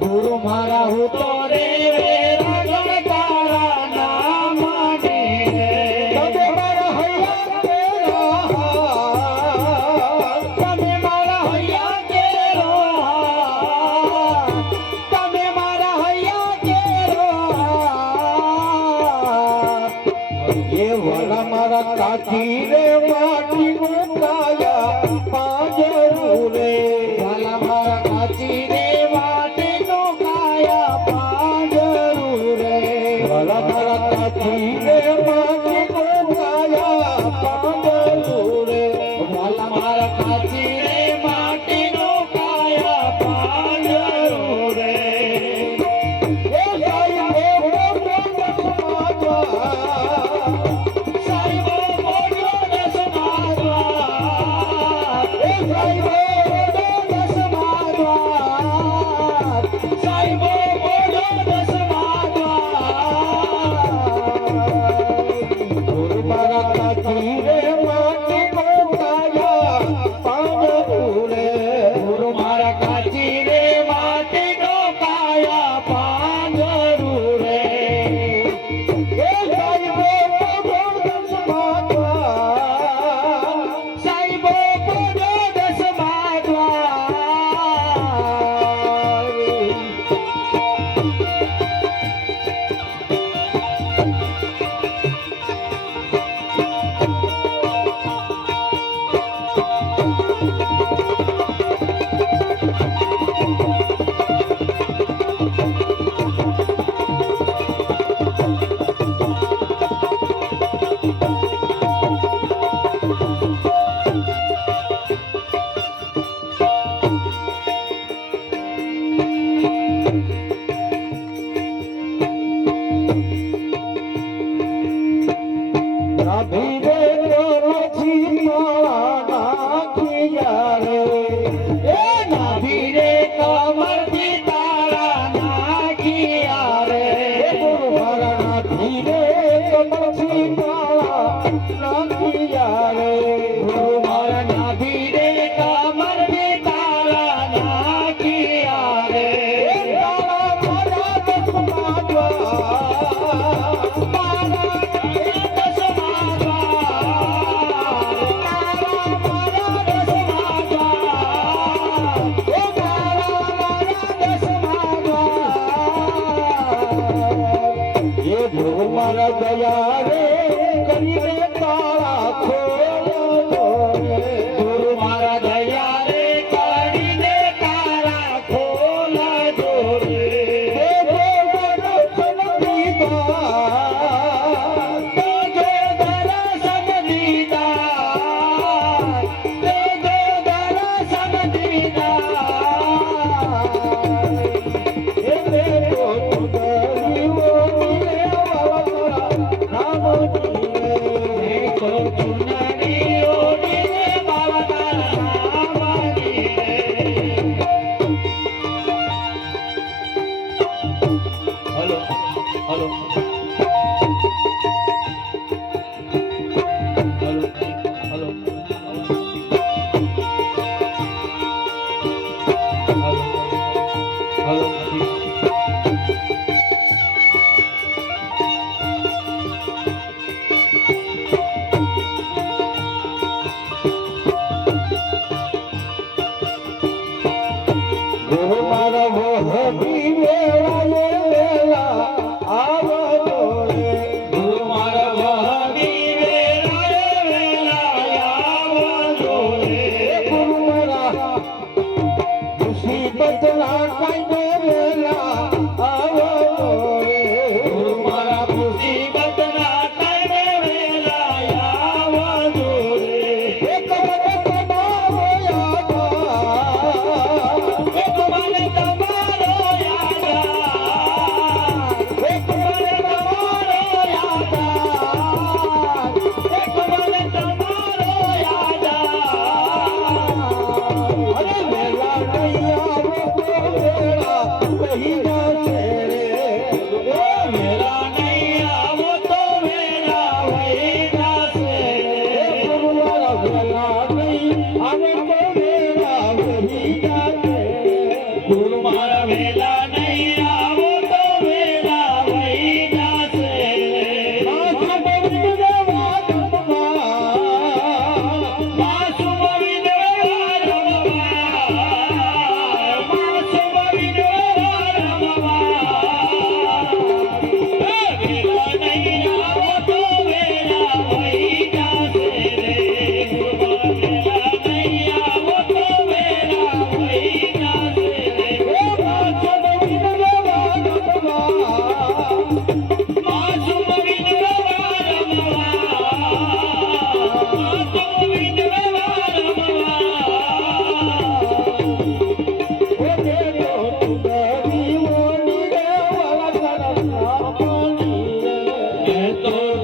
ગુરુ મારા હું તો રે રાગણ તારા નામ મારા કાચી રે માટી નું કાયા પાંજરું રે વાલા મારા કાચી રે માટી નું કાયા પાંજરું રે વાલા મારા કાચી રે માટી નું કાયા પાંજરું રે વાલા મારા કાચી રે માટી નું કાયા પાંજરું રે એ સાઈબો સાઈબો મોજો દસમાદ્વાર એ સાઈબો દસમાદ્વાર સાઈબો મોજો દસમાદ્વાર ગુરુ મારા કાચી રે માટી નું કાયા પાંજરું રે ગુરુ મારા કાચી રે માટી નો કાયા પાંજરું રે એ સાઈબો સાઈબો મોજો દસમાદ્વાર ધીરે નથી માળા નાખિયા રે એ નાભી રે કમરથી તારા નાખિયા રે ગુરુ મારા ધીરે કમરથી માળા નાખિયા રે ગુરુ મારા નાભી રે કમરથી તારા નાખિયા રે તારા મારા મારા દયા રે કરીને તાળા ખોલો રે ગુરુ મારા દયા રે કરીને તારા ખોલા દો રે દર્શન દીધા તેજો દર્શન દીદાર તેજો દર્શન દીદાર એટલે તો ગરીબો મિલે વાલા નામ જીવે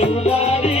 ચુનારી